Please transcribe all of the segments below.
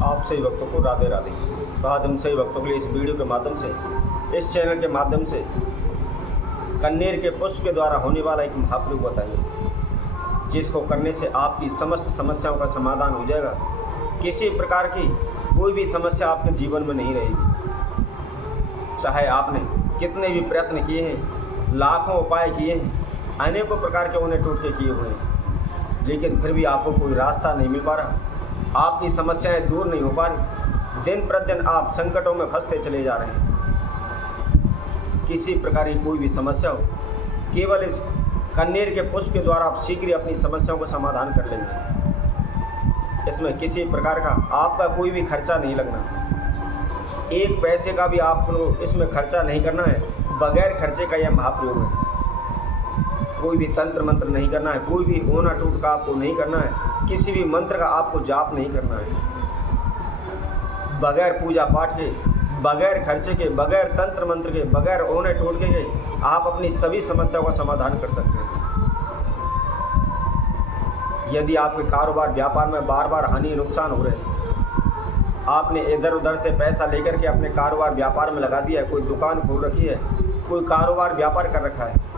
आप सही भक्तों को राधे राधे। तो आज हम सही भक्तों के लिए इस वीडियो के माध्यम से, इस चैनल के माध्यम से कन्नेर के पुष्प के द्वारा होने वाला एक महाप्रयोग बताएंगे, जिसको करने से आपकी समस्त समस्याओं का समाधान हो जाएगा। किसी प्रकार की कोई भी समस्या आपके जीवन में नहीं रहेगी। चाहे आपने कितने भी प्रयत्न किए हैं, लाखों उपाय किए हैं, अनेकों प्रकार के उन्हें टोटके किए हुए हैं, लेकिन फिर भी आपको कोई रास्ता नहीं मिल पा रहा, आपकी समस्याएं दूर नहीं हो पा रही। दिन प्रतिदिन आप संकटों में फंसते चले जा रहे हैं। किसी प्रकार की कोई भी समस्या हो, केवल इस कन्नेर के पुष्प के द्वारा आप शीघ्र ही अपनी समस्याओं का समाधान कर लेंगे। इसमें किसी प्रकार का आपका कोई भी खर्चा नहीं लगना, एक पैसे का भी आपको इसमें खर्चा नहीं करना है। बगैर खर्चे का यह महाप्रयोग है। कोई भी तंत्र मंत्र नहीं करना है, कोई भी ओना टूट का आपको नहीं करना है, किसी भी मंत्र का आपको जाप नहीं करना है। बगैर पूजा पाठ के, बगैर खर्चे के, बगैर तंत्र मंत्र के, बगैर ओने टोटके के आप अपनी सभी समस्याओं का समाधान कर सकते हैं। यदि आपके कारोबार व्यापार में बार बार हानि नुकसान हो रहे हैं, आपने इधर उधर से पैसा लेकर के अपने कारोबार व्यापार में लगा दिया है, कोई दुकान खोल रखी है, कोई कारोबार व्यापार कर रखा है,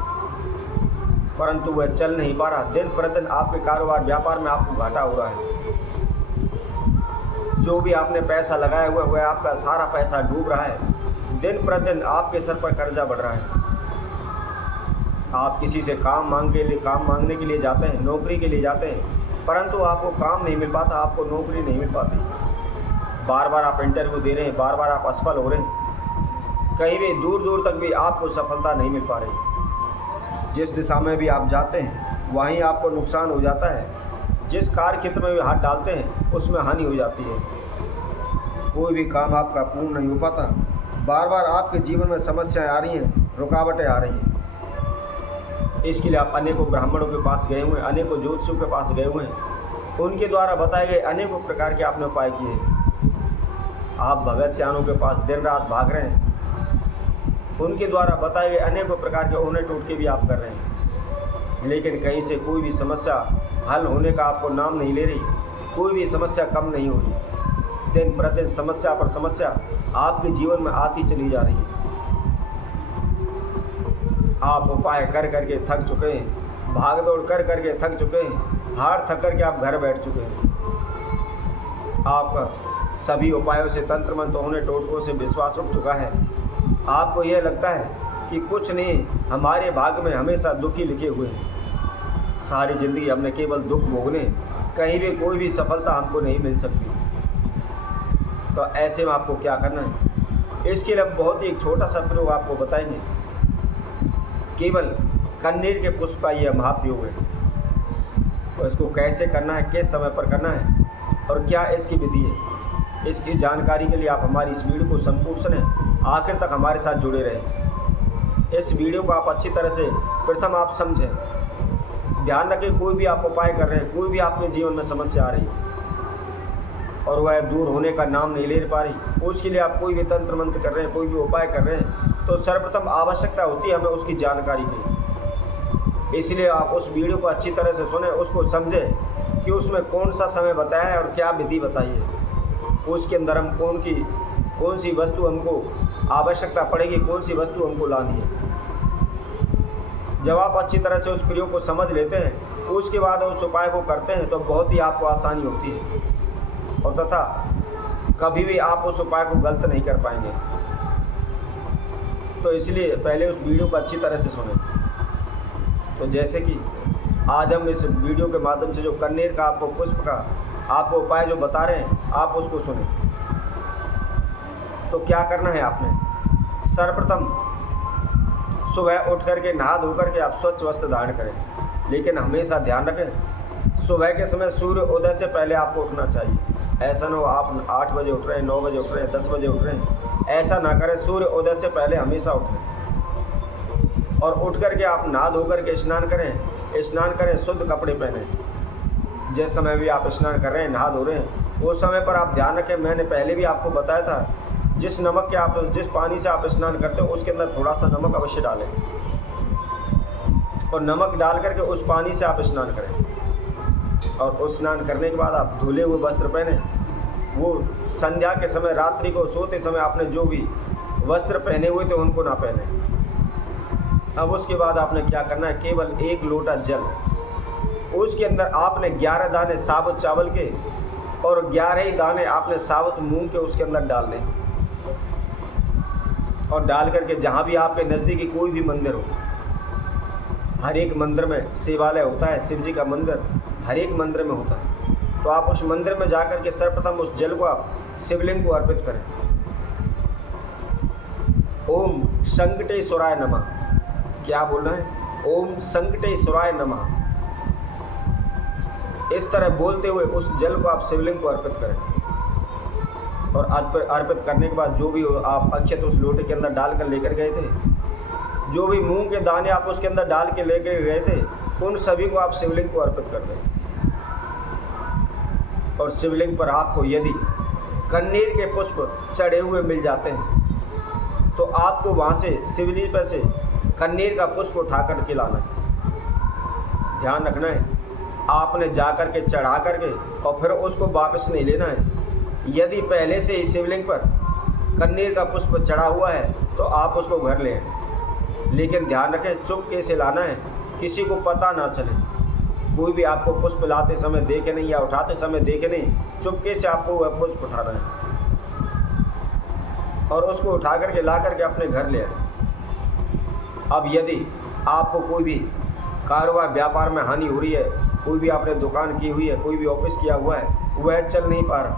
परंतु वह चल नहीं पा रहा। दिन प्रतिदिन आपके कारोबार व्यापार में आपको घाटा हो रहा है। जो भी आपने पैसा लगाया हुआ है वह आपका सारा पैसा डूब रहा है। दिन प्रतिदिन आपके सर पर कर्जा बढ़ रहा है। आप किसी से काम मांगने के लिए जाते हैं, नौकरी के लिए जाते हैं, परंतु आपको काम नहीं मिल पाता, आपको नौकरी नहीं मिल पाती। बार बार आप इंटरव्यू दे रहे हैं, बार बार आप असफल हो रहे हैं, कहीं भी दूर दूर तक भी आपको सफलता नहीं मिल पा रही। जिस दिशा में भी आप जाते हैं वहीं आपको नुकसान हो जाता है। जिस कार्य क्षेत्र में भी हाथ डालते हैं उसमें हानि हो जाती है। कोई भी काम आपका पूर्ण नहीं हो पाता। बार बार आपके जीवन में समस्याएं आ रही हैं, रुकावटें आ रही हैं। इसके लिए आप अनेकों ब्राह्मणों के पास गए हुए हैं, अनेकों ज्योतिषियों के पास गए हुए हैं, उनके द्वारा बताए गए अनेकों प्रकार के आपने उपाय किए हैं। आप भगत सियानों के पास दिन रात भाग रहे हैं, उनके द्वारा बताए गए अनेकों प्रकार के ओने टोटके भी आप कर रहे हैं, लेकिन कहीं से कोई भी समस्या हल होने का आपको नाम नहीं ले रही। कोई भी समस्या कम नहीं हो रही। दिन प्रतिदिन समस्या पर समस्या आपके जीवन में आती चली जा रही है। आप उपाय कर करके थक चुके हैं, भाग दौड़ कर करके थक चुके हैं, हार थक करके आप घर बैठ चुके हैं। आपका सभी उपायों से, तंत्र मंत्र, ओने टोटकों से विश्वास उठ चुका है। आपको यह लगता है कि कुछ नहीं, हमारे भाग्य में हमेशा दुख ही लिखे हुए हैं। सारी ज़िंदगी हमने केवल दुख भोगने, कहीं भी कोई भी सफलता हमको नहीं मिल सकती। तो ऐसे में आपको क्या करना है, इसके लिए हम बहुत ही एक छोटा सा प्रयोग आपको बताएंगे। केवल कन्नेर के पुष्प का यह महाप्रयोग है। तो इसको कैसे करना है, किस समय पर करना है और क्या इसकी विधि है, इसकी जानकारी के लिए आप हमारी इस वीडियो को संपूर्ण सुनें, आखिर तक हमारे साथ जुड़े रहें। इस वीडियो को आप अच्छी तरह से प्रथम आप समझें। ध्यान रखें, कोई भी आप उपाय कर रहे हैं, कोई भी आपके जीवन में समस्या आ रही है और वह दूर होने का नाम नहीं ले पा रही, उसके लिए आप कोई भी तंत्र मंत्र कर रहे हैं, कोई भी उपाय कर रहे हैं, तो सर्वप्रथम आवश्यकता होती है हमें उसकी जानकारी की। इसलिए आप उस वीडियो को अच्छी तरह से सुने, उसको समझें कि उसमें कौन सा समय बताया है और क्या विधि बताई है। उसके अंदर हम कौन सी वस्तु हमको आवश्यकता पड़ेगी, कौन सी वस्तु हमको लानी है। जब आप अच्छी तरह से उस प्रयोग को समझ लेते हैं, उसके बाद उस उपाय को करते हैं, तो बहुत ही आपको आसानी होती है और तथा कभी भी आप उस उपाय को गलत नहीं कर पाएंगे। तो इसलिए पहले उस वीडियो को अच्छी तरह से सुनें। तो जैसे कि आज हम इस वीडियो के माध्यम से जो कन्नेर का आपको पुष्प का आपको उपाय जो बता रहे हैं, आप उसको सुनें। तो क्या करना है आपने, सर्वप्रथम सुबह उठ करके नहा धो करके आप स्वच्छ वस्त्र धारण करें, लेकिन हमेशा ध्यान रखें सुबह के समय सूर्य उदय से पहले आपको उठना चाहिए। ऐसा ना हो आप 8 बजे उठ रहे हैं, 9 बजे उठ रहे हैं, 10 बजे उठ रहे हैं, ऐसा ना करें। सूर्य उदय से पहले हमेशा उठें और उठ करके आप नहा धो करके स्नान करें, शुद्ध कपड़े पहने। जिस समय भी आप स्नान कर रहे हैं, नहा धो रहे हैं, उस समय पर आप ध्यान रखें, मैंने पहले भी आपको बताया था, जिस पानी से आप स्नान करते हो उसके अंदर थोड़ा सा नमक अवश्य डालें और नमक डाल करके उस पानी से आप स्नान करें। और उस स्नान करने के बाद आप धुले हुए वस्त्र पहने वो संध्या के समय, रात्रि को सोते समय आपने जो भी वस्त्र पहने हुए थे उनको ना पहने। अब उसके बाद आपने क्या करना है, केवल 1 लोटा जल, उसके अंदर आपने 11 दाने साबुत चावल के और 11 ही दाने आपने साबुत मूंग के उसके अंदर डालने। और डाल करके जहाँ भी आपके नज़दीकी कोई भी मंदिर हो, हर एक मंदिर में शिवालय होता है, शिव जी का मंदिर हर एक मंदिर में होता है, तो आप उस मंदिर में जाकर के सर्वप्रथम उस जल को आप शिवलिंग को अर्पित करें। ओम संकटेश्वराय नमः। क्या बोलना है? ओम संकटेश्वराय नमः। इस तरह बोलते हुए उस जल को आप शिवलिंग को अर्पित करें। और अर्पित करने के बाद जो भी आप अक्षत उस लोटे के अंदर डालकर लेकर गए थे, जो भी मूंग के दाने आप उसके अंदर डाल के लेकर गए थे, उन सभी को आप शिवलिंग को अर्पित कर दें। और शिवलिंग पर आपको यदि कन्नीर के पुष्प चढ़े हुए मिल जाते हैं तो आपको वहाँ से शिवलिंग पर से कन्नीर का पुष्प उठा कर के लाना है। ध्यान रखना है, आपने जा कर के चढ़ा करके और फिर उसको वापस नहीं लेना है। यदि पहले से ही शिवलिंग पर कन्नीर का पुष्प चढ़ा हुआ है तो आप उसको घर ले आएं, लेकिन ध्यान रखें चुपके से लाना है, किसी को पता ना चले। कोई भी आपको पुष्प लाते समय देखे नहीं या उठाते समय देखे नहीं, चुपके से आपको वह पुष्प उठाना है और उसको उठा करके ला करके अपने घर ले आए। अब यदि आपको कोई भी कारोबार व्यापार में हानि हो रही है, कोई भी आपने दुकान की हुई है, कोई भी ऑफिस किया हुआ है, वह चल नहीं पा रहा,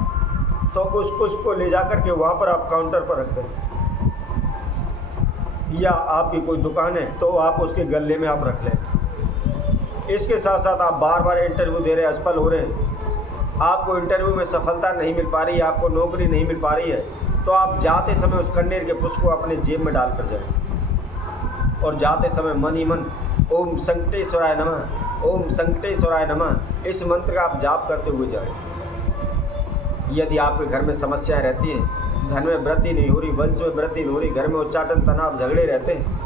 तो उस पुष्प को ले जा करके वहाँ पर आप काउंटर पर रख दें, या आपकी कोई दुकान है तो आप उसके गले में आप रख लें। इसके साथ साथ आप बार बार इंटरव्यू दे रहे हैं, असफल हो रहे हैं, आपको इंटरव्यू में सफलता नहीं मिल पा रही है, आपको नौकरी नहीं मिल पा रही है, तो आप जाते समय उस कन्नीर के पुष्प को अपने जेब में डाल कर जाएं और जाते समय मन ही मन ओम संकटेश्वराय नमः, ओम संकटेश्वराय नमः इस मंत्र का आप जाप करते हुए जाएं। यदि आपके घर में समस्याएं रहती हैं, धन में वृद्धि नहीं हो रही, वंश में वृद्धि नहीं हो रही, घर में उच्चाटन तनाव झगड़े रहते हैं,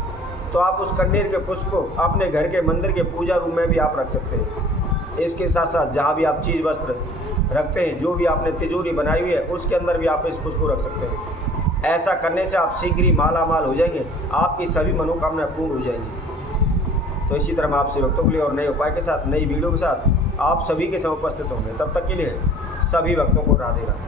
तो आप उस कन्नीर के पुष्प को अपने घर के मंदिर के पूजा रूम में भी आप रख सकते हैं। इसके साथ साथ जहाँ भी आप चीज़ वस्त्र रखते हैं, जो भी आपने तिजोरी बनाई हुई है, उसके अंदर भी आप इस पुष्प को रख सकते हैं। ऐसा करने से आप शीघ्र ही माला माल हो जाएंगे, आपकी सभी मनोकामनाएं पूर्ण हो जाएंगी। तो इसी तरह मैं आपसे भक्तों के लिए और नए उपाय के साथ, नई वीडियो के साथ आप सभी के समय उपस्थित होंगे। तब तक के लिए सभी भक्तों को राधे राधे।